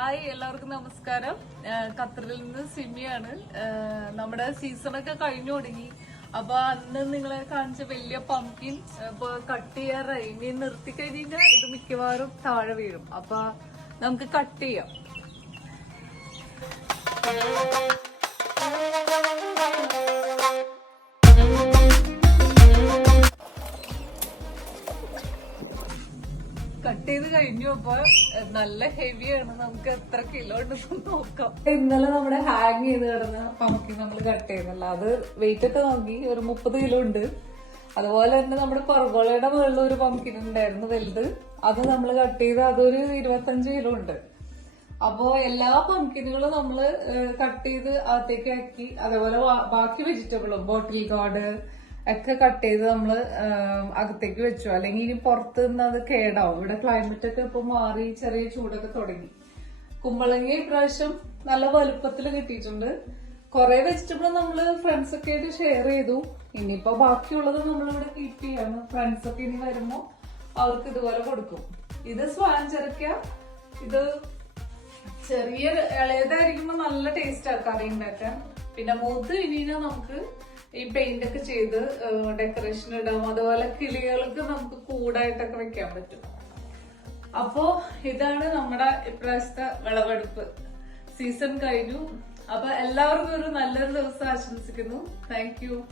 Hi എല്ലാവർക്കും നമസ്കാരം. ഖത്തറിൽ നിന്ന് സിമിയാണ്. നമ്മുടെ സീസണൊക്കെ കഴിഞ്ഞു തുടങ്ങി. അപ്പൊ അന്ന് നിങ്ങളെ കാണിച്ച വലിയ പമ്പിൻ ഇപ്പൊ കട്ട് ചെയ്യാറായി ഇനി നിർത്തി കഴിഞ്ഞാൽ ഇത് മിക്കവാറും താഴെ വീഴും. അപ്പൊ നമുക്ക് കട്ട് ചെയ്യാം. കട്ട് ചെയ്ത് കഴിഞ്ഞു. അപ്പൊ നല്ല ഹെവിയാണ് നമുക്ക് എത്ര കിലോ ഉണ്ടെന്ന് നോക്കാം. ഇന്നലെ നമ്മുടെ ഹാങ് ചെയ്ത് കിടന്ന പമ്പി നമ്മൾ കട്ട് ചെയ്യുന്നില്ല അത് വെയിറ്റ് ഒക്കെ നോക്കി ഒരു മുപ്പത് കിലോ ഉണ്ട്. അതുപോലെ തന്നെ നമ്മുടെ പറഗോളയുടെ മുകളിൽ ഒരു പമ്പിൻ ഉണ്ടായിരുന്നു വലുത്. അത് നമ്മൾ കട്ട് ചെയ്ത് അതൊരു ഇരുപത്തഞ്ച് കിലോ ഉണ്ട്. അപ്പോ എല്ലാ പംകിനുകളും നമ്മൾ കട്ട് ചെയ്ത് അകത്തേക്ക് ആക്കി. അതേപോലെ ബാക്കി വെജിറ്റബിളും ബോട്ടിൽ ഗാർഡ് ഒക്കെ കട്ട് ചെയ്ത് നമ്മൾ അകത്തേക്ക് വെച്ചു. അല്ലെങ്കിൽ ഇനി പുറത്ത് നിന്ന് അത് കേടാവും. ഇവിടെ ക്ലൈമറ്റ് ഒക്കെ ഇപ്പൊ മാറി ചെറിയ ചൂടൊക്കെ തുടങ്ങി. കുമ്പളങ്ങി ഇപ്രാവശ്യം നല്ല വലുപ്പത്തിൽ കിട്ടിയിട്ടുണ്ട്. കുറെ വെജിറ്റബിൾ നമ്മൾ ഫ്രണ്ട്സ് ഒക്കെ ആയിട്ട് ഷെയർ ചെയ്തു. ഇനിയിപ്പോ ബാക്കിയുള്ളത് നമ്മളിവിടെ കീപ്പ് ചെയ്യാണ് ഫ്രണ്ട്സ് ഒക്കെ ഇനി വരുമ്പോ അവർക്ക് ഇതുപോലെ കൊടുക്കും. ഇത് സ്വാൻ ചെറുക്ക ഇത് ചെറിയ ഇളയതായിരിക്കുമ്പോ നല്ല ടേസ്റ്റ് ആ കറി ഉണ്ടാക്കാൻ. പിന്നെ മൂത്ത് ഇനി നമുക്ക് ഈ പെയിന്റ് ഒക്കെ ചെയ്ത് ഡെക്കറേഷൻ ഇടാം. അതുപോലെ കിളികൾക്ക് നമുക്ക് കൂടായിട്ടൊക്കെ വെക്കാൻ പറ്റും. അപ്പോ ഇതാണ് നമ്മുടെ ഇപ്രാവശ്യത്തെ വിളവെടുപ്പ്. സീസൺ കഴിഞ്ഞു. അപ്പൊ എല്ലാവർക്കും ഒരു നല്ലൊരു ദിവസം ആശംസിക്കുന്നു. താങ്ക്